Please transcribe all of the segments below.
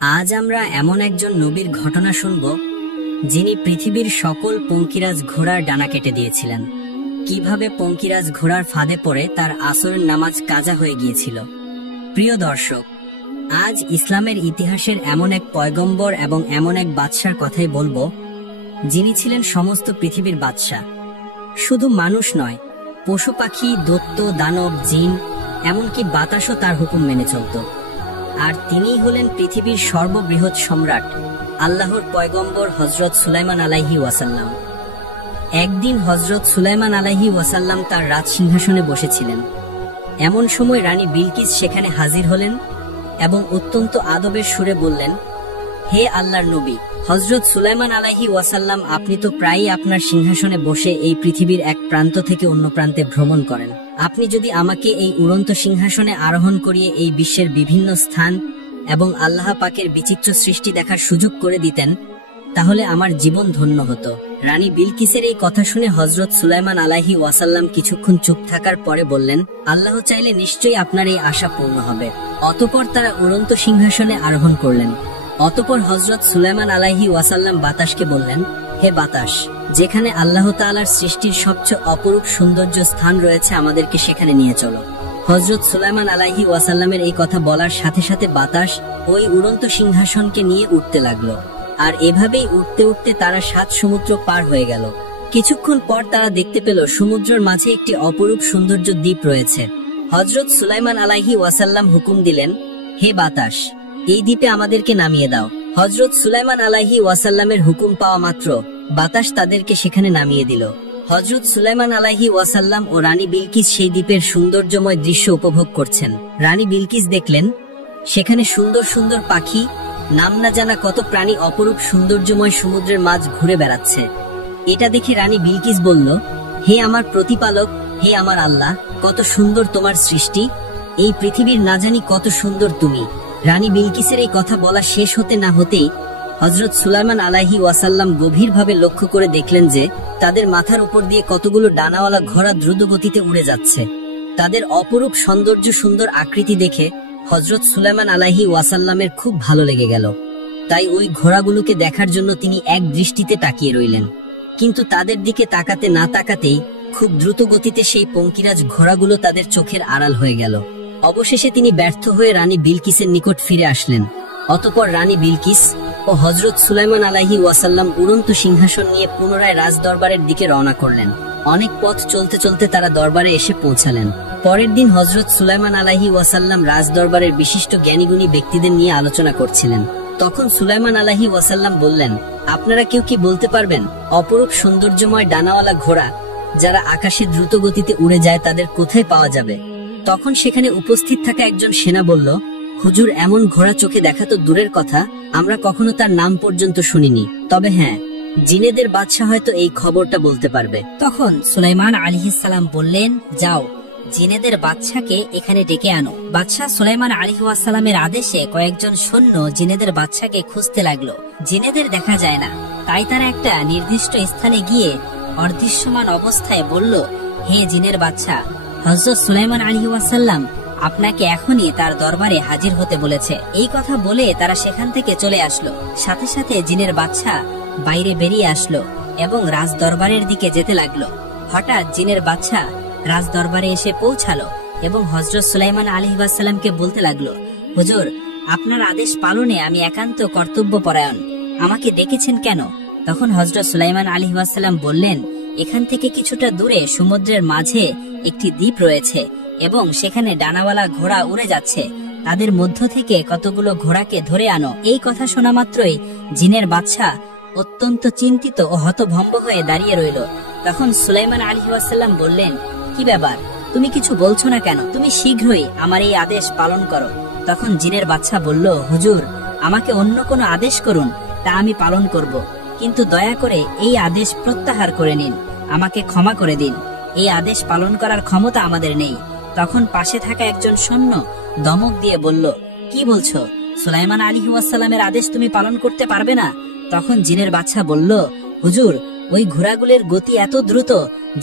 আজ আমরা এমন একজন নবীর ঘটনা শুনব যিনি পৃথিবীর সকল পঙ্কিরাজ ঘোড়ার ডানা কেটে দিয়েছিলেন। কিভাবে পঙ্কিরাজ ঘোড়ার ফাঁদে পড়ে তার আসরের নামাজ কাজা হয়ে গিয়েছিল। প্রিয় দর্শক, আজ ইসলামের ইতিহাসের এমন এক পয়গম্বর এবং এমন এক বাদশার কথাই বলবো, যিনি ছিলেন সমস্ত পৃথিবীর বাদশা। শুধু মানুষ নয়, পশু পাখি, দৈত্য, দানব, জিন, এমনকি বাতাসও তার হুকুম মেনে চলত। আর তিনিই হলেন পৃথিবীর সর্ববৃহৎ সম্রাট, আল্লাহর পয়গম্বর হযরত সুলাইমান আলাইহি ওয়াসাল্লাম। একদিন হযরত সুলাইমান আলাইহি ওয়াসাল্লাম তার রাজ সিংহাসনে বসেছিলেন। এমন সময় রানী বিলকিস সেখানে হাজির হলেন এবং অত্যন্ত আদবের সুরে বললেন, হে আল্লাহর নবী হযরত সুলাইমান আলাইহি ওয়াসাল্লাম, আপনি তো প্রায়ই আপনার সিংহাসনে বসে এই পৃথিবীর এক প্রান্ত থেকে অন্য প্রান্তে ভ্রমণ করেন। আপনি যদি আমাকে এই উড়ন্ত সিংহাসনে আরোহণ করিয়ে এই বিশ্বের বিভিন্ন স্থান এবং আল্লাহ পাকের বিচিত্র সৃষ্টি দেখার সুযোগ করে দিতেন, তাহলে আমার জীবন ধন্য হতো। রানী বিলকিসের এই কথা শুনে হযরত সুলাইমান আলাইহি ওয়াসাল্লাম কিছুক্ষণ চুপ থাকার পরে বললেন, আল্লাহ চাইলে নিশ্চয়ই আপনার এই আশা পূর্ণ হবে। অতঃপর তারা উড়ন্ত সিংহাসনে আরোহণ করলেন। অতঃপর হযরত সুলাইমান আলাইহি ওয়াসাল্লাম বাতাসকে বললেন, হে বাতাস, যেখানে আল্লাহ তাআলার সৃষ্টির সবচেয়ে অপরূপ সৌন্দর্য স্থান রয়েছে, আমাদেরকে সেখানে নিয়ে চলো। হযরত সুলাইমান আলাইহি ওয়াসাল্লামের এই কথা বলার সাথে সাথে বাতাস ওই উড়ন্ত সিংহাসনকে নিয়ে উঠতে লাগলো। আর এভাবেই উঠতে উঠতে তারা 7 সমুদ্র পার হয়ে গেল। কিছুক্ষণ পর তারা দেখতে পেল সমুদ্রের মাঝে একটি অপরূপ সৌন্দর্য দ্বীপ রয়েছে। হযরত সুলাইমান আলাইহি ওয়াসাল্লাম হুকুম দিলেন, হে বাতাস, এই দ্বীপে আমাদেরকে নামিয়ে দাও। হযরত সুলাইমান আলাইহি ওয়াসাল্লামের হুকুম পাওয়া মাত্র বাতাস তাদেরকে সেখানে নামিয়ে দিল। হযরত সুলাইমান আলাইহি ওয়াসাল্লাম ও রানী বিলকিস সেই দ্বীপের সৌন্দর্যময় দৃশ্য উপভোগ করছেন। রানী বিলকিস দেখলেন সেখানে সুন্দর সুন্দর পাখি, নাম না জানা কত প্রাণী অপরূপ সৌন্দর্যময় সমুদ্রের মাঝ ঘুরে বেড়াচ্ছে। এটা দেখে রানী বিলকিস বলল, হে আমার প্রতিপালক, হে আমার আল্লাহ, কত সুন্দর তোমার সৃষ্টি, এই পৃথিবীর না জানি কত সুন্দর তুমি। রানী বিলকিসের এই কথা বলা শেষ হতে না হতেই হযরত সুলাইমান আলাইহি ওয়াসাল্লাম গভীরভাবে লক্ষ্য করে দেখলেন যে তাদের মাথার উপর দিয়ে কতগুলো ডানাওয়ালা ঘোড়া দ্রুত গতিতে উড়ে যাচ্ছে। তাদের অপরূপ সৌন্দর্য, সুন্দর আকৃতি দেখে হযরত সুলাইমান আলাইহি ওয়াসাল্লামের খুব ভালো লেগে গেল। তাই ওই ঘোড়াগুলোকে দেখার জন্য তিনি এক দৃষ্টিতে তাকিয়ে রইলেন। কিন্তু তাদের দিকে তাকাতে না তাকাতেই খুব দ্রুত গতিতে সেই পঙ্কিরাজ ঘোড়াগুলো তাদের চোখের আড়াল হয়ে গেল। অবশেষে তিনি ব্যর্থ হয়ে রানী বিলকিসের নিকট ফিরে আসলেন। অতঃপর রানী বিলকিস ও হযরত সুলাইমান আলাইহি ওয়াসাল্লাম উড়ন্ত সিংহাসন নিয়ে পুনরায় রাজ দরবারের দিকে রওনা করলেন। অনেক পথ চলতে চলতে তারা দরবারে এসে পৌঁছালেন। পরের দিন হযরত সুলাইমান আলাইহি ওয়াসাল্লাম রাজ দরবারের বিশিষ্ট জ্ঞানীগুণী ব্যক্তিদের নিয়ে আলোচনা করছিলেন। তখন সুলাইমান আলাইহি ওয়াসাল্লাম বললেন, আপনারা কেউ কি বলতে পারবেন অপরূপ সৌন্দর্যময় ডানাওয়ালা ঘোড়া যারা আকাশে দ্রুত গতিতে উড়ে যায় তাদের কোথায় পাওয়া যাবে? তখন সেখানে উপস্থিত থাকা একজন সেনা বলল, হুজুর, এমন ঘোড়া চোখে দেখা তো দূরের কথা, আমরা কখনো তার নাম পর্যন্ত শুনিনি। তবে হ্যাঁ, জিনেদের বাদশা হয়তো এই খবরটা বলতে পারবে। তখন সুলাইমান আলাইহিস সালাম বললেন, যাও, জিনেদের বাদশাকে এখানে ডেকে আনো। বাদশা সুলাইমান আলাইহিস সালামের আদেশে কয়েকজন সৈন্য জিনেদের বাদশাকে খুঁজতে লাগলো। জিনেদের দেখা যায় না, তাই তারা একটা নির্দিষ্ট স্থানে গিয়ে অদৃশ্যমান অবস্থায় বলল, হে জিনের বাদশা, হযরত সুলাইমান আলাইহিস সালাম আপনাকে এখনই তার দরবারে হাজির হতে বলেছে। এই কথা বলে তারা সেখান থেকে চলে আসলো। সাথে সাথে জিনের বাদশা বাইরে বেরিয়ে আসলো এবং রাজ দরবারের দিকে যেতে লাগলো। হঠাৎ জিনের বাদশা রাজ দরবারে এসে পৌঁছালো এবং হযরত সুলাইমান আলাইহিস সালামকে বলতে লাগলো, হুজুর, আপনার আদেশ পালনে আমি একান্ত কর্তব্যপরায়ণ, আমাকে ডেকেছেন কেন? তখন হযরত সুলাইমান আলাইহিস সালাম বললেন, এখান থেকে কিছুটা দূরে সমুদ্রের মাঝে একটি দ্বীপ রয়েছে এবং সেখানে ডানাওয়ালা ঘোড়া উড়ে যাচ্ছে, তাদের মধ্য থেকে কতগুলো ঘোড়াকে ধরে আনো। এই কথা শোনা মাত্রই জিনের বাদশা অত্যন্ত চিন্তিত ও হতভম্ব হয়ে দাঁড়িয়ে রইল। তখন সুলাইমান আলাইহিস সালাম বললেন, কি ব্যাপার, তুমি কিছু বলছো না কেন? তুমি শীঘ্রই আমার এই আদেশ পালন করো। তখন জিনের বাদশা বলল, হুজুর, আমাকে অন্য কোনো আদেশ করুন, তা আমি পালন করব, কিন্তু দয়া করে এই আদেশ প্রত্যাহার করে নিন, আমাকে ক্ষমা করে দিন, এই আদেশ পালন করার ক্ষমতা আমাদের নেই। তখন পাশে থাকা একজন সৈন্য ধমক দিয়ে বলল, কি বলছো? সুলাইমান আলাইহিস সালামের আদেশ তুমি পালন করতে পারবে না? তখন জিনের বাদশা বলল, হুজুর, ওই ঘোড়াগুলোর গতি এত দ্রুত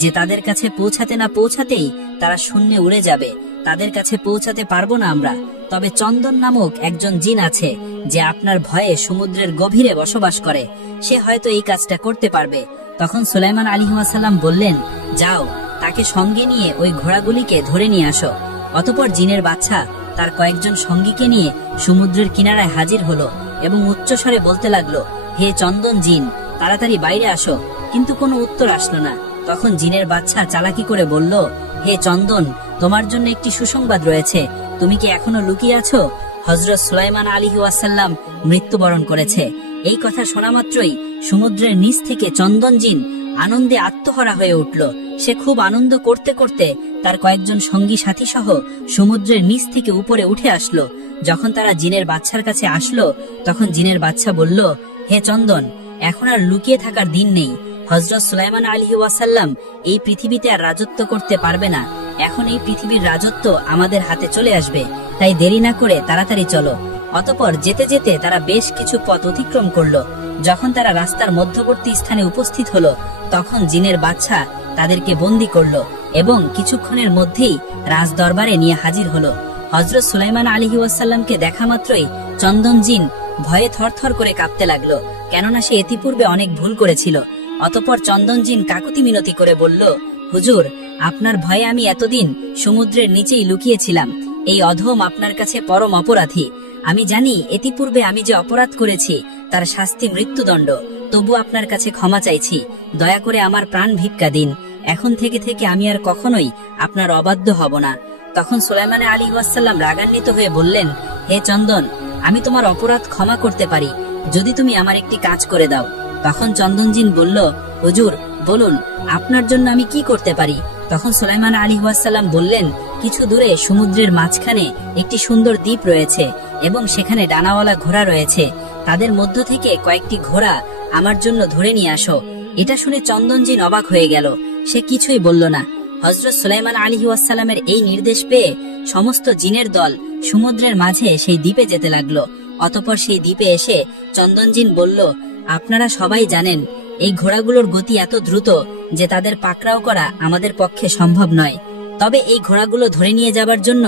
যে তাদের কাছে পৌঁছাতে না পৌঁছাতেই তারা শূন্যে উড়ে যাবে, তাদের কাছে পৌঁছাতে পারবো না আমরা, তবে চন্দন নামক একজন জিন আছে যে আপনার ভয়ে সমুদ্রের গভীরে বসবাস করে, সে হয়তো এই কাজটা করতে পারবে। তখন সুলাইমান আলাইহিস সালাম বললেন, যাও তাকে সঙ্গে নিয়ে ওই ঘোড়াগুলিকে ধরে নিয়ে আসো। অতঃপর জিনের বাচ্চা তার কয়েকজন সঙ্গীকে নিয়ে সমুদ্রের কিনারায় হাজির হলো এবং উচ্চস্বরে বলতে লাগলো, হে চন্দন জিন, তাড়াতাড়ি বাইরে আসো। কিন্তু কোনো উত্তর আসলো না। তখন জিনের বাচ্চা চালাকি করে বলল, হে চন্দন, তোমার জন্য একটি সুসংবাদ রয়েছে, তুমি কি এখনো লুকিয়ে আছো? হযরত সুলাইমান আলাইহিস সালাম মৃত্যুবরণ করেছে। এই কথা শোনা মাত্রই সমুদ্রের নিচ থেকে চন্দন জিন আনন্দে আত্মহারা হয়ে উঠল। সে খুব আনন্দ করতে করতে তার কয়েকজন সঙ্গী সাথী সহ সমুদ্রের নিচ থেকে উপরে উঠে আসলো। যখন তারা জিনের বাচ্চার কাছে আসলো, তখন জিনের বাচ্চা বলল, হে চন্দন, এখন আর লুকিয়ে থাকার দিন নেই। হযরত সুলাইমান আলাইহিস সালাম এই পৃথিবীতে আর রাজত্ব করতে পারবে না। এখন এই পৃথিবীর রাজত্ব আমাদের হাতে চলে আসবে, তাই দেরি না করে তাড়াতাড়ি চলো। অতঃপর যেতে যেতে তারা বেশ কিছু পথ অতিক্রম করলো। যখন তারা রাস্তার মধ্যবর্তী স্থানে উপস্থিত হলো, তখন জিনের বাচ্চা তাদেরকে বন্দী করলো এবং কিছুক্ষণের মধ্যেই রাজ দরবারে নিয়ে হাজির হলো। হযরত সুলাইমান আলাইহিস সালামকে দেখা মাত্রই চন্দন জিন ভয়ে থরথর করে কাঁপতে লাগলো, কেননা সে ইতিপূর্বে অনেক ভুল করেছিল। অতঃপর চন্দন জিন কাকুতি মিনতি করে বলল, হুজুর, আপনার ভয়ে আমি এতদিন সমুদ্রের নিচেই লুকিয়েছিলাম। এই অধম আপনার কাছে পরম অপরাধী। আমি জানি ইতিপূর্বে আমি যে অপরাধ করেছি তার শাস্তি মৃত্যুদণ্ড, তবু আপনার কাছে ক্ষমা চাইছি। দয়া করে আমার প্রাণ ভিক্ষা দিন। এখন থেকে আমি আর কখনোই আপনার অবাধ্য হব না। তখন সুলাইমান আলাইহিস সালাম রাগান্বিত হয়ে বললেন, হে চন্দন, আমি তোমার অপরাধ ক্ষমা করতে পারি যদি তুমি আমার একটি কাজ করে দাও। তখন চন্দন জিন বলল, হুজুর বলুন, আপনার জন্য আমি কি করতে পারি? তখন সুলাইমান আলাইহিস সালাম বললেন, কিছু দূরে সমুদ্রের মাঝখানে একটি সুন্দর দ্বীপ রয়েছে এবং সেখানে ডানাওয়ালা ঘোড়া রয়েছে। তাদের মধ্য থেকে কয়েকটি ঘোড়া আমার জন্য ধরে নিয়ে আসো। এটা শুনে চন্দন জিন অবাক হয়ে গেল। সে কিছুই বলল না। হযরত সুলাইমান আলাইহিস সালামের এই নির্দেশ পেয়ে সমস্ত জিনের দল সমুদ্রের মাঝে সেই দ্বীপে যেতে লাগলো। অতঃপর সেই দ্বীপে এসে চন্দন জিন বলল, আপনারা সবাই জানেন এই ঘোড়াগুলোর গতি এত দ্রুত যে তাদের পাকড়াও করা আমাদের পক্ষে সম্ভব নয়। তবে এই ঘোড়াগুলো ধরে নিয়ে যাবার জন্য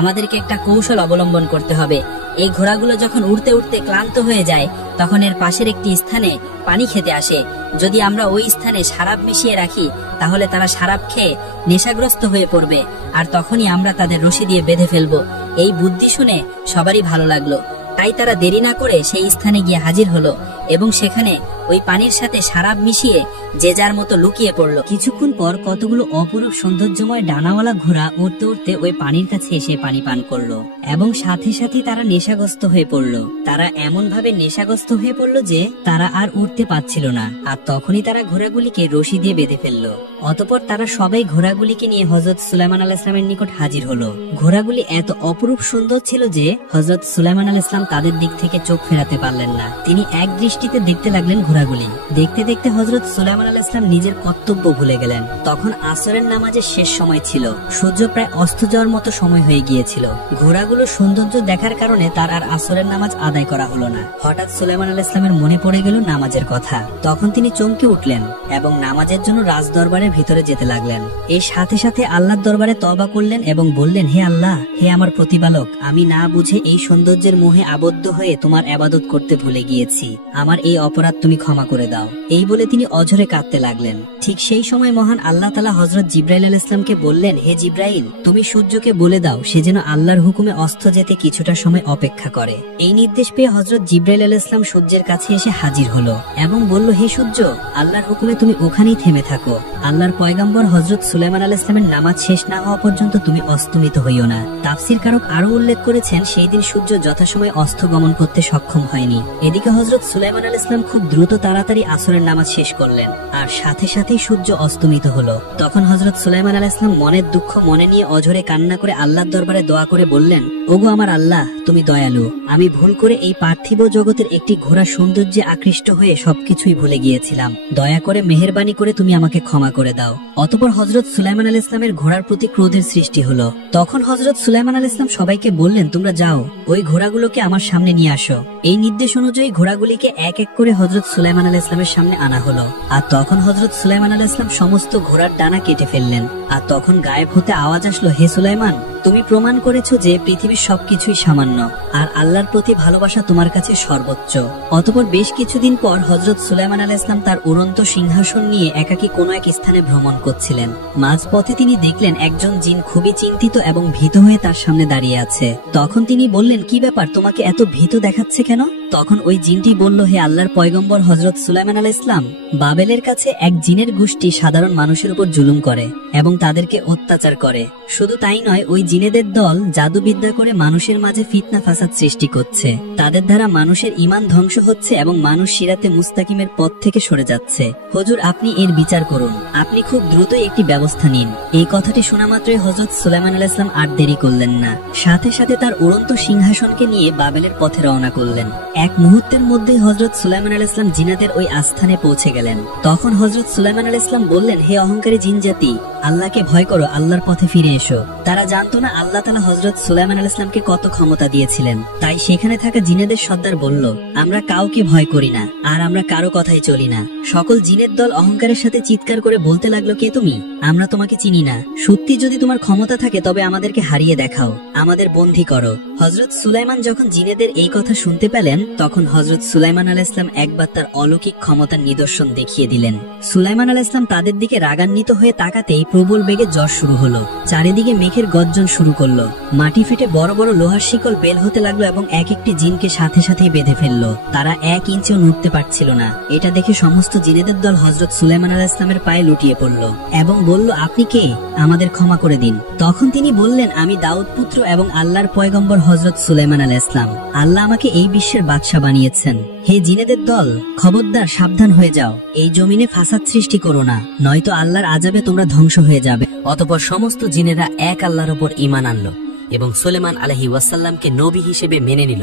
আমাদেরকে একটা কৌশল অবলম্বন করতে হবে। এই ঘোড়াগুলো যখন উড়তে উড়তে ক্লান্ত হয়ে যায়, তখন এর পাশের একটি স্থানে পানি খেতে আসে। যদি আমরা ওই স্থানে শারাব মিশিয়ে রাখি, তাহলে তারা শারাব খেয়ে নেশাগ্রস্ত হয়ে পড়বে, আর তখনই আমরা তাদের রশি দিয়ে বেঁধে ফেলবো। এই বুদ্ধি শুনে সবারই ভালো লাগলো। তাই তারা দেরি না করে সেই স্থানে গিয়ে হাজির হলো এবং সেখানে ওই পানির সাথে শারাব মিশিয়ে যে যার মতো লুকিয়ে পড়লো। কিছুক্ষণ পর কতগুলো অপরূপ সৌন্দর্যময় ডানাওয়ালা ঘোড়া উড়তে উড়তে ওই পানির কাছে এসে পানি পান করলো এবং সাথে সাথে তারা নেশাগ্রস্ত হয়ে পড়লো। তারা এমন ভাবে নেশাগ্রস্ত হয়ে পড়লো যে তারা আর উঠতে পারছিল না, আর তখনই তারা ঘোড়াগুলিকে রশি দিয়ে বেঁধে ফেললো। অতঃপর তারা সবাই ঘোড়াগুলিকে নিয়ে হযরত সুলাইমান আলাইহিস সালামের নিকট হাজির হলো। ঘোড়াগুলি এত অপরূপ সুন্দর ছিল যে হযরত সুলাইমান আলাইহিস সালাম তাদের দিক থেকে চোখ ফেরাতে পারলেন না। তিনি এক দৃষ্টিতে দেখতে লাগলেন ঘোড়াগুলি। দেখতে দেখতে হযরত সুলাইমান আলাইহিস সালাম নিজের কর্তব্য ভুলে গেলেন। তখন আসরের নামাজের শেষ সময় ছিল। সূর্য প্রায় অস্ত যাওয়ার মতো সময় হয়ে গিয়েছিল। ঘোড়াগুলোর সৌন্দর্য দেখার কারণে তার আর আসরের নামাজ আদায় করা হলো না। হঠাৎ সুলাইমান আলাইহিস সালামের মনে পড়ে গেল নামাজের কথা। তখন তিনি চমকে উঠলেন এবং নামাজের জন্য রাজদরবারের ভিতরে যেতে লাগলেন। এর সাথে সাথে আল্লাহর দরবারে তওবা করলেন এবং বললেন, হে আল্লাহ, হে আমার প্রতিপালক, আমি না বুঝে এই সৌন্দর্যের মোহে আবদ্ধ হয়ে তোমার ইবাদত করতে ভুলে গিয়েছি। আমার এই অপরাধ তুমি ক্ষমা করে দাও। এই বলে তিনি অঝরে কাঁদতে লাগলেন। ঠিক সেই সময় মহান আল্লাহ তাআলা হযরত জিবরাইল আলাইহিস সালামকে বললেন, হে জিবরাইল, তুমি সূর্যকে বলে দাও সে যেন আল্লাহর হুকুমে অস্ত যেতে কিছুটা সময় অপেক্ষা করে। এই নির্দেশ পেয়ে হযরত জিবরাইল আলাইহিস সালাম সূর্যের কাছে এসে হাজির হলো এবং বলল, হে সূর্য, আল্লাহর হুকুমে তুমি ওখানেই থেমে থাকো। আল্লাহর পয়গম্বর হযরত সুলাইমান আলাইহিস সালামের নামাজ শেষ না হওয়া পর্যন্ত তুমি অস্তমিত হইও না। তাফসীর কারক আরো উল্লেখ করেছেন, সেই দিন সূর্য যথাসময়ে অস্ত গমন করতে সক্ষম হয়নি। এদিকে হযরত সুলাইমান আলাইহিস সালাম খুব দ্রুত তাড়াতাড়ি আসরের নামাজ শেষ করলেন, আর সাথে সাথেই সূর্য অস্তমিত হলো। তখন হযরত সুলাইমান আলাইহিস সালাম মনের দুঃখ মনে নিয়ে অঝরে কান্না করে আল্লাহর দরবারে দোয়া করে বললেন, ওগো আমার আল্লাহ, তুমি দয়ালু। আমি ভুল করে এই পার্থিব জগতের একটি ঘোড়ার সৌন্দর্যে আকৃষ্ট হয়ে সবকিছুই ভুলে গিয়েছিলাম। দয়া করে মেহেরবানি করে তুমি আমাকে ক্ষমা করে দাও। অতঃপর হযরত সুলাইমান আলাইহিস সালামের ঘোড়ার প্রতি ক্রোধের সৃষ্টি হলো। তখন হযরত সুলাইমান আলাইহিস সালাম সবাইকে বললেন, তোমরা যাও, ওই ঘোড়াগুলোকে আমার সামনে নিয়ে আসো। এই নির্দেশ অনুযায়ী ঘোড়াগুলিকে এক এক করে হযরত সুলাইমান আলাইহিস সালামের সামনে আনা হলো। আর তখন হযরত সুলাইমান আলাইহিস সালাম সমস্ত ঘোড়ার ডানা কেটে ফেললেন। আর তখন গায়েব হতে আওয়াজ আসলো, হে সুলাইমান, তুমি প্রমাণ করেছো যে পৃথিবীর সবকিছুই সামান্য, আর আল্লাহর প্রতি ভালোবাসা তোমার কাছে সর্বোচ্চ। অতঃপর বেশ কিছুদিন পর হযরত সুলাইমান আলাইহিস সালাম তার উড়ন্ত সিংহাসন নিয়ে একাকী কোনো এক স্থানে ভ্রমণ করছিলেন। মাঝপথে তিনি দেখলেন একজন জিন খুবই চিন্তিত এবং ভীত হয়ে তার সামনে দাঁড়িয়ে আছে। তখন তিনি বললেন, কি ব্যাপার, তোমাকে এত ভীত দেখাচ্ছে কেন? তখন ওই জিনটি বলল, হে আল্লাহর পয়গম্বর হযরত সুলাইমান আলাইহিস সালাম, বাবেলের কাছে এক জিনের গোষ্ঠী সাধারণ মানুষের উপর জুলুম করে এবং তাদেরকে অত্যাচার করে। শুধু তাই নয়, ওই জিনেদের দল জাদুবিদ্যা করে মানুষের মাঝে ফিতনা ফাসাদ সৃষ্টি করছে। তাদের দ্বারা মানুষের ঈমান ধ্বংস হচ্ছে এবং মানুষ সিরাতে মুস্তাকিমের পথ থেকে সরে যাচ্ছে। হুজুর, আপনি এর বিচার করুন, আপনি খুব দ্রুতই একটি ব্যবস্থা নিন। এই কথাটি শোনা মাত্রই হযরত সুলাইমান আলাইহিস সালাম আর দেরি করলেন না, সাথে সাথে তার উড়ন্ত সিংহাসনকে নিয়ে বাবেলের পথে রওনা করলেন। এক মুহূর্তের মধ্যেই হযরত সুলাইমান আলাইহিস সালাম জিনাদের ওই আস্থানে পৌঁছে গেলেন। তখন হযরত সুলাইমান আলাইহিস সালাম বললেন, হে অহংকারী জিন জাতি, আল্লাহকে ভয় করো, আল্লাহর পথে ফিরে এসো। তারা জানতো না আল্লাহ তাআলা হযরত সুলাইমান আলাইহিস সালামকে কত ক্ষমতা দিয়েছিলেন। তাই সেখানে থাকা জিনেদের সর্দার বলল, আমরা কাউকে ভয় করি না, আর আমরা কারো কথাই চলি না। সকল জিনের দল অহংকারের সাথে চিৎকার করে বলতে লাগলো, কে তুমি? আমরা তোমাকে চিনি না। সত্যি যদি তোমার ক্ষমতা থাকে তবে আমাদেরকে হারিয়ে দেখাও, আমাদের বন্দী করো। হযরত সুলাইমান যখন জিনেদের এই কথা শুনতে পেলেন, তখন হযরত সুলাইমান আলাইহিস সালাম একবার তার অলৌকিক ক্ষমতার নিদর্শন দেখিয়ে দিলেন। সুলাইমান আলাইহিস সালাম তাদের দিকে রাগান্বিত হয়ে তাকাতেই প্রবল বেগে ঝড় শুরু হলো। চারিদিকে মেঘের গর্জন শুরু করলো। মাটি ফেটে বড় বড় লোহার শিকল বের হতে লাগলো এবং এক একটি জিনকে সাথে সাথেই বেঁধে ফেললো। তারা 1 ইঞ্চিও নড়তে পারছিল না। এটা দেখে সমস্ত জিনেদের দল হযরত সুলাইমান আলাইহিস সালামের পায়ে লুটিয়ে পড়ল এবং বলল, আপনি কে? আমাদের ক্ষমা করে দিন। তখন তিনি বললেন, আমি দাউদ পুত্র এবং আল্লাহর পয়গম্বর হযরত সুলাইমান আলাইহিস সালাম। আল্লাহ আমাকে এই বিশ্বের বাদশা বানিয়েছেন। হে জিনেদের দল, খবরদার, সাবধান হয়ে যাও। এই জমিনে ফাসাদ সৃষ্টি করো না, নয়তো আল্লাহর আযাবে তোমরা ধ্বংস হয়ে যাবে। অতঃপর সমস্ত জিনেরা এক আল্লাহর উপর ঈমান আনলো এবং সুলাইমান আলাইহি ওয়াসাল্লামকে নবী হিসেবে মেনে নিল।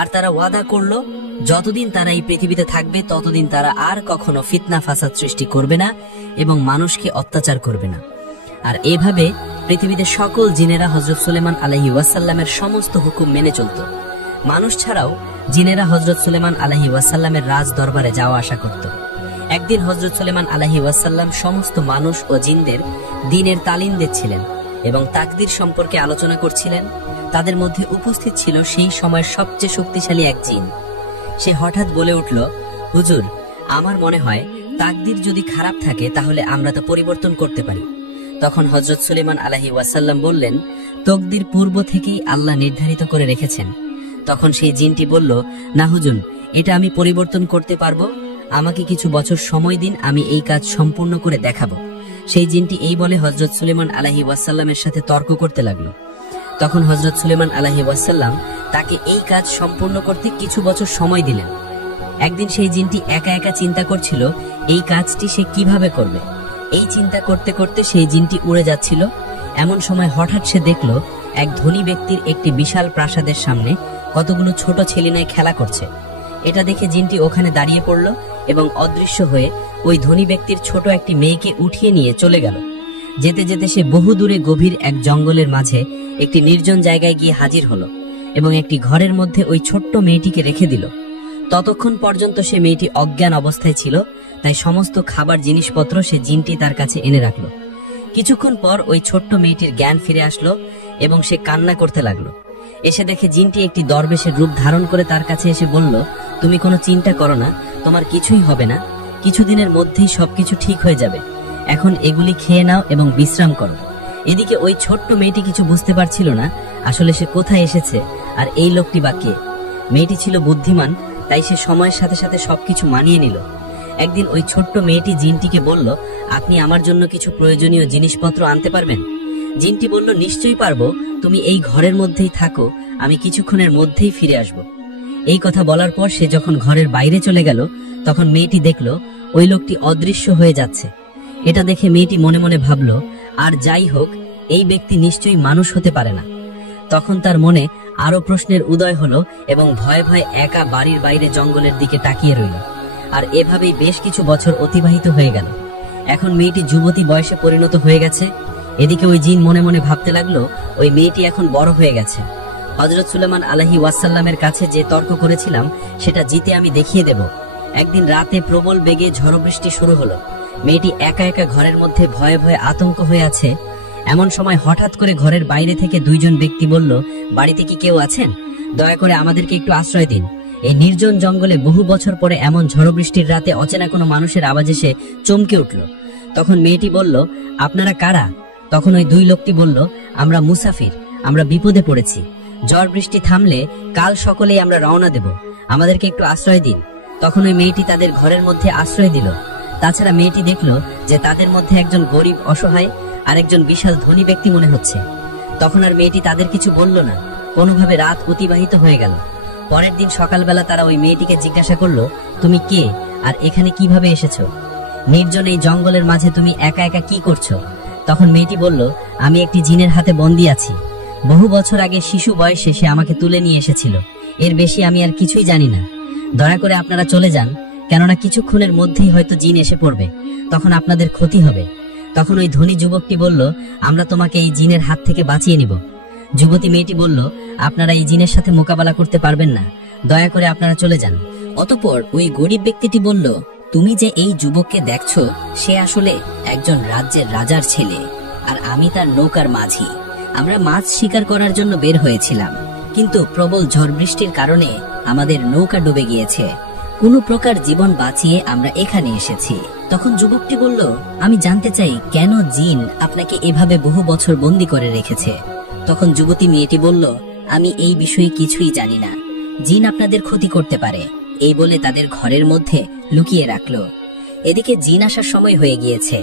আর তারা ওয়াদা করলো, যতদিন তারা এই পৃথিবীতে থাকবে ততদিন তারা আর কখনো ফিতনা ফাসাদ সৃষ্টি করবে না এবং মানুষকে অত্যাচার করবে না। আর এভাবে পৃথিবীতে সকল জিনেরা হযরত সুলাইমান আলাইহি ওয়াসাল্লামের সমস্ত হুকুম মেনে চলত। মানুষ ছাড়াও জিনেরা হযরত সুলাইমান আলাইহি ওয়াসাল্লামের রাজ দরবারে যাওয়া আসা করত। একদিন হযরত সুলাইমান আলাইহি ওয়াসাল্লাম সমস্ত মানুষ ও জিনদের দ্বীনের তালিম দিচ্ছিলেন এবং তাকদীর সম্পর্কে আলোচনা করছিলেন। তাদের মধ্যে উপস্থিত ছিল সেই সময়ের সবচেয়ে শক্তিশালী এক জিন। সে হঠাৎ বলে উঠল, হুজুর, আমার মনে হয় তাকদীর যদি খারাপ থাকে তাহলে আমরা তা পরিবর্তন করতে পারি। তখন হযরত সুলাইমান আলাইহি ওয়াসাল্লাম বললেন, তকদীর পূর্ব থেকেই আল্লাহ নির্ধারিত করে রেখেছেন। তখন সেই জিনটি বলল, না হুজুর, এটা আমি পরিবর্তন করতে পারবো, আমাকে কিছু বছর সময় দিন, আমি এই কাজ সম্পূর্ণ করে দেখাবো। সেই জিনটি এই বলে হযরত সুলাইমান আলাইহি ওয়াসাল্লামের সাথে তর্ক করতে লাগলো। তখন হযরত সুলাইমান আলাইহি ওয়াসাল্লাম তাকে এই কাজ সম্পূর্ণ করতে কিছু বছর সময় দিলেন। একদিন সেই জিনটি একা একা চিন্তা করছিল এই কাজটি সে কিভাবে করবে। এই চিন্তা করতে করতে সেই জিনটি উড়ে যাচ্ছিল। এমন সময় হঠাৎ সে দেখল এক ধনী ব্যক্তির একটি বিশাল প্রাসাদের সামনে কতগুলো ছোট ছেলেমেয়ে খেলা করছে। এটা দেখে জিনটি ওখানে দাঁড়িয়ে পড়ল এবং অদৃশ্য হয়ে ওই ধনী ব্যক্তির ছোট একটি মেয়েকে উঠিয়ে নিয়ে চলে গেল। যেতে যেতে সে বহু দূরে গভীর এক জঙ্গলের মাঝে একটি নির্জন জায়গায় গিয়ে হাজির হলো এবং একটি ঘরের মধ্যে ওই ছোট্ট মেয়েটিকে রেখে দিল। ততক্ষণ পর্যন্ত সে মেয়েটি অজ্ঞান অবস্থায় ছিল, তাই সমস্ত খাবার জিনিসপত্র সে জিনটি তার কাছে এনে রাখলো। কিছুক্ষণ পর ওই ছোট্ট মেয়েটির জ্ঞান ফিরে আসলো এবং সে কান্না করতে লাগলো। এসে দেখে জিনটি একটি দরবেশের রূপ ধারণ করে তার কাছে এসে বলল, তুমি কোনো চিন্তা করো না, তোমার কিছুই হবে না, কিছুদিনের মধ্যেই সবকিছু ঠিক হয়ে যাবে। এখন এগুলি খেয়ে নাও এবং বিশ্রাম করো। এদিকে ওই ছোট্ট মেয়েটি কিছু বুঝতে পারছিল না আসলে সে কোথায় এসেছে আর এই লোকটি বা কে। মেয়েটি ছিল বুদ্ধিমান, তাই সে সময়ের সাথে সাথে সবকিছু মানিয়ে নিল। একদিন ওই ছোট্ট মেয়েটি জিনটিকে বলল, আপনি আমার জন্য কিছু প্রয়োজনীয় জিনিসপত্র আনতে পারবেন? জিনটি বলল, নিশ্চয়ই পারবো, তুমি এই ঘরের মধ্যেই থাকো, আমি কিছুক্ষণের মধ্যেই ফিরে আসব। এই কথা বলার পর সে যখন ঘরের বাইরে চলে গেল, তখন মেয়েটি দেখল ওই লোকটি অদৃশ্য হয়ে যাচ্ছে। এটা দেখে মেয়েটি মনে মনে ভাবল, আর যাই হোক, এই ব্যক্তি নিশ্চয়ই মানুষ হতে পারে না। তখন তার মনে আরো প্রশ্নের উদয় হলো এবং ভয়ে ভয়ে একা বাড়ির বাইরে জঙ্গলের দিকে তাকিয়ে রইল। আর এভাবেই বেশ কিছু বছর অতিবাহিত হয়ে গেল। এখন মেয়েটি যুবতী বয়সে পরিণত হয়ে গেছে। এদিকে ওই জিন মনে মনে ভাবতে লাগলো, ওই মেয়েটি এখন বড় হয়ে গেছে। হযরত সুলাইমান আলাইহি ওয়াসাল্লামের কাছে যে তর্ক করেছিলাম সেটা জিতে আমি দেখিয়ে দেব। একদিন রাতে প্রবল বেগে ঝড় বৃষ্টি শুরু হলো। মেয়েটি একা একা ঘরের মধ্যে ভয়ে ভয়ে আতঙ্ক হয়ে আছে। এমন সময় হঠাৎ করে ঘরের বাইরে থেকে দুইজন ব্যক্তি বলল, বাড়িতে কি কেউ আছেন? দয়া করে আমাদেরকে একটু আশ্রয় দিন। এই নির্জন জঙ্গলে বহু বছর পরে এমন ঝড় বৃষ্টির রাতে অচেনা কোনো মানুষের আওয়াজ এসে চমকে উঠল। তখন মেয়েটি বলল, আপনারা কারা? তখন ওই দুই লোকটি বলল, আমরা মুসাফির, আমরা বিপদে পড়েছি। ঝড় বৃষ্টি থামলে কাল সকলেই আমরা রওনা দেব, আমাদেরকে একটু আশ্রয় দিন। তখন ওই মেয়েটি তাদের ঘরের মধ্যে আশ্রয় দিল। তাছাড়া মেয়েটি দেখল যে তাদের মধ্যে একজন গরিব অসহায় আর একজন বিশাল ধনী ব্যক্তি মনে হচ্ছে। তখন আর মেয়েটি তাদের কিছু বলল না। কোনোভাবে রাত অতিবাহিত হয়ে গেল। পরের দিন সকালবেলা তারা ওই মেয়েটিকে জিজ্ঞাসা করলো, তুমি কে আর এখানে কিভাবে এসেছো? নির্জন এই জঙ্গলের মাঝে তুমি একা একা কি করছো? তখন মেয়েটি বলল, আমি একটি জিনের হাতে বন্দী আছি। বহু বছর আগে শিশু বয়সে সে আমাকে তুলে নিয়ে এসেছিল। এর বেশি আমি আর কিছুই জানি না। দয়া করে আপনারা চলে যান, কেননা কিছুক্ষণের মধ্যেই হয়তো জিন এসে পড়বে, তখন আপনাদের ক্ষতি হবে। তখন ওই ধনী যুবকটি বলল, আমরা তোমাকে এই জিনের হাত থেকে বাঁচিয়ে নিব। যুবতী মেয়েটি বলল, আপনারা এই জিনের সাথে মোকাবেলা করতে পারবেন না, দয়া করে আপনারা চলে যান। অতঃপর ওই গরিব ব্যক্তিটি বলল, তুমি যে এই যুবককে দেখছো, সে আসলে একজন রাজ্যের রাজার ছেলে, আর আমি তার নৌকার মাঝি। আমরা মাছ শিকার করার জন্য বের হয়েছিলাম, কিন্তু প্রবল ঝড় বৃষ্টির কারণে আমাদের নৌকা ডুবে গিয়েছে। কোনো প্রকার জীবন বাঁচিয়ে আমরা এখানে এসেছি। তখন যুবকটি বলল, আমি জানতে চাই কেন জিন আপনাকে এভাবে বহু বছর বন্দী করে রেখেছে? তখন যুবতী মেয়েটি বলল, আমি এই বিষয়ে কিছুই জানি না, জিন আপনাদের ক্ষতি করতে পারে, এই বলে তাদের ঘরের মধ্যে লুকিয়ে রাখলো। এদিকে জিন আসার সময় হয়ে গিয়েছে।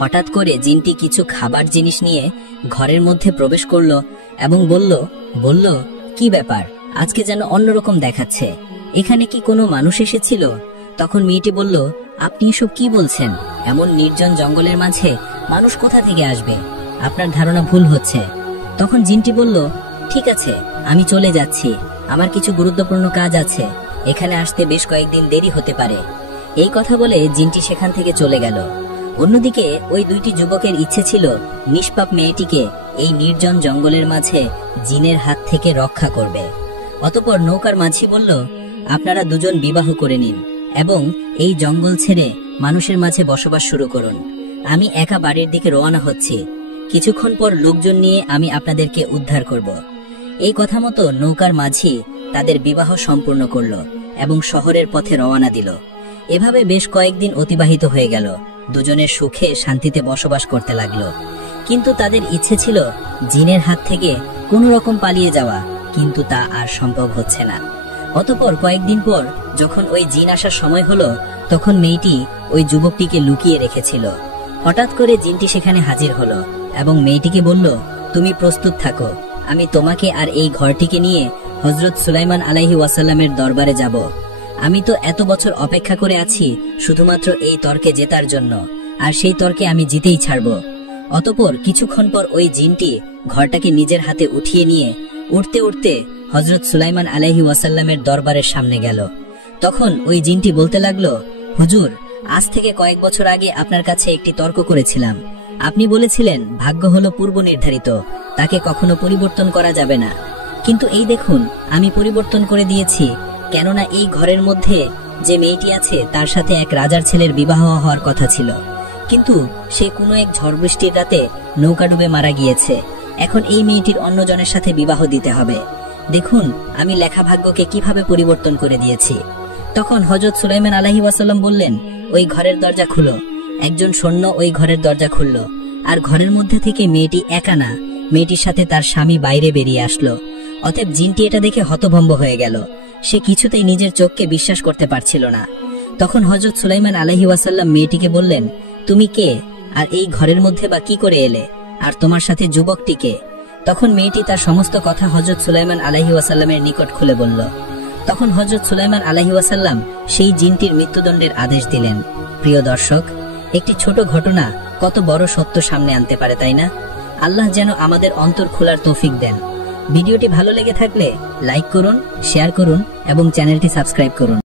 হঠাৎ করে জিনটি কিছু খাবার জিনিস নিয়ে ঘরের মধ্যে প্রবেশ করলো এবং বলল, কি ব্যাপার, আজকে যেন অন্যরকম দেখাচ্ছে, এখানে কি কোনো মানুষ এসেছিল? তখন মেয়েটি বলল, আপনি এসব কি বলছেন? এমন নির্জন জঙ্গলের মাঝে মানুষ কোথা থেকে আসবে? আপনার ধারণা ভুল হচ্ছে। তখন জিনটি বলল, ঠিক আছে, আমি চলে যাচ্ছি, আমার কিছু গুরুত্বপূর্ণ কাজ আছে, এখানে আসতে বেশ কয়েকদিন দেরি হতে পারে। এই কথা বলে জিনটি সেখান থেকে চলে গেল। অন্যদিকে ওই দুইটি যুবকের ইচ্ছে ছিল নিষ্পাপ মেয়েটিকে এই নির্জন জঙ্গলের মাঝে জিনের হাত থেকে রক্ষা করবে। অতঃপর নৌকার মাঝি বলল, আপনারা দুজন বিবাহ করে নিন এবং এই জঙ্গল ছেড়ে মানুষের মাঝে বসবাস শুরু করুন। আমি একা বাড়ির দিকে রওনা হচ্ছি, কিছুক্ষণ পর লোকজন নিয়ে আমি আপনাদেরকে উদ্ধার করব। এই কথা মতো নৌকার মাঝি তাদের বিবাহ সম্পূর্ণ করল এবং শহরের পথে রওনা দিল। এভাবে বেশ কয়েকদিন অতিবাহিত হয়ে গেল। দুজনের সুখে শান্তিতে বসবাস করতে লাগলো। কিন্তু তাদের ইচ্ছে ছিল জিনের হাত থেকে কোনো রকম পালিয়ে যাওয়া, কিন্তু তা আর সম্ভব হচ্ছে না। অতঃপর কয়েকদিন পর যখন ওই জিন আসার সময় হলো, তখন মেয়েটি ওই যুবকটিকে লুকিয়ে রেখেছিল। হঠাৎ করে জিনটি সেখানে হাজির হলো এবং মেয়েটিকে বলল, তুমি প্রস্তুত থাকো, আমি তোমাকে আর এই ঘরটিকে নিয়ে হযরত সুলাইমান আলাইহি ওয়াসাল্লামের দরবারে যাব। আমি তো এত বছর অপেক্ষা করে আছি শুধুমাত্র এই তর্কে জেতার জন্য, আর সেই তর্কে আমি জিতেই ছাড়ব। অতঃপর কিছুক্ষণ পর ওই জিনটি ঘরটাকে নিজের হাতে উঠিয়ে নিয়ে উঠতে উঠতে হযরত সুলাইমান আলাইহি ওয়াসাল্লামের দরবারের সামনে গেল। তখন ওই জিনটি বলতে লাগলো, হুজুর, আজ থেকে কয়েক বছর আগে আপনার কাছে একটি তর্ক করেছিলাম। আপনি বলেছিলেন ভাগ্য হলো পূর্ব নির্ধারিত, তাকে কখনো পরিবর্তন করা যাবে না। কিন্তু এই দেখুন, আমি পরিবর্তন করে দিয়েছি, কেননা এই ঘরের মধ্যে যে মেয়েটি আছে তার সাথে এক রাজার ছেলের বিবাহ হওয়ার কথা ছিল, কিন্তু সে কোনো এক ঝড় বৃষ্টির রাতে নৌকা ডুবে মারা গিয়েছে। এখন এই মেয়েটির অন্যজনের সাথে বিবাহ দিতে হবে। দেখুন আমি লেখা ভাগ্যকে কিভাবে পরিবর্তন করে দিয়েছি। তখন হযরত সুলাইমান আলাইহি ওয়াসাল্লাম বললেন, ওই ঘরের দরজা খুলো। একজন সৈন্য ওই ঘরের দরজা খুলল, আর ঘরের মধ্যে থেকে মেয়েটি একা না, মেয়েটির সাথে তার স্বামী বাইরে বেরিয়ে আসলো। অতএব জিনটি এটা দেখে হতভম্ব হয়ে গেল। সে কিছুতেই নিজের চোখকে বিশ্বাস করতে পারছিল না। তখন হযরত সুলাইমান আলাইহি ওয়াসাল্লাম মেয়েটিকে বললেন, তুমি কে, আর এই ঘরের মধ্যে বা কি করে এলে, আর তোমার সাথে যুবকটিকে? তখন মেয়েটি তার সমস্ত কথা হযরত সুলাইমান আলাইহি ওয়াসাল্লামের নিকট খুলে বলল। তখন হযরত সুলাইমান আলাইহি ওয়াসাল্লাম সেই জিনটির মৃত্যুদণ্ডের আদেশ দিলেন। প্রিয় দর্শক, একটি ছোট ঘটনা কত বড় সত্য সামনে আনতে পারে, তাই না? আল্লাহ যেন আমাদের অন্তর খোলার তৌফিক দেন। ভিডিওটি ভালো লেগে থাকলে লাইক করুন, শেয়ার করুন এবং চ্যানেলটি সাবস্ক্রাইব করুন।